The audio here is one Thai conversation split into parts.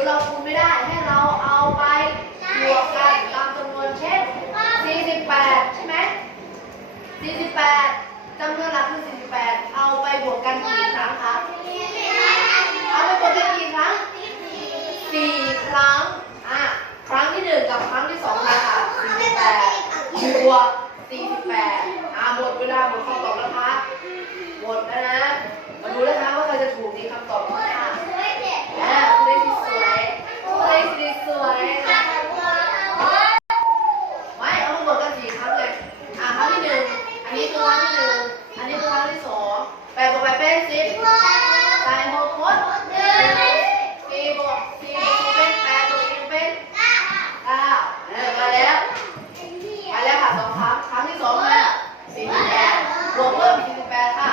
ือเราคูณไม่ได้ให้เราเอาไปบวกกันตามจำนวนเช่น 48 ใช่ไหม 48จำนวนหลักคือ 48 เอาไปบวกกันกี่ครั้งคะเอาไปบวกกันกี่ครั้ง4ครั้งอะครั้งที่ 1 กับครั้งที่2ราคะ48บวก วยเป็นสิบใส่หกหมดสี่บวกสี่กเป็นแปดบวกเป็นเป็เก้าอมาแล้วมาแล้วค่ะสองครั้งครั้งที่สองเลยสี่สิบแบวกเพิ่มอีแปดค่ะ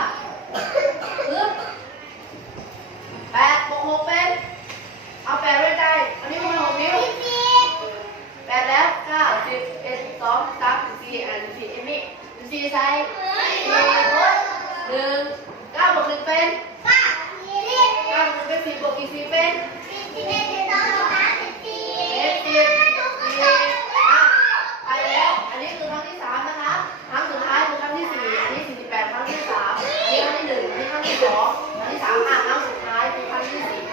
แปดบวกหนเอาแปดไว้ใจอันนี้คูณหกนิ้วแปดแล้วมสี่อันสี่เอ็มนี่สี่ไซส์หนึ่ง บวกหนึ่งเป็นเก้าบวกหนึ่งเป็นสิบบวกอีกสี่เป็นเอ็ดสิบสี่อะไปแล้ว อันนี้คือครั้งที่สามนะคะ ครั้งสุดท้ายคือครั้งที่สี่อันนี้สี่แปดครั้งที่สามครั้งที่หนึ่งครั้งที่สองอันที่สามอะครั้งสุดท้ายคือครั้งที่สี่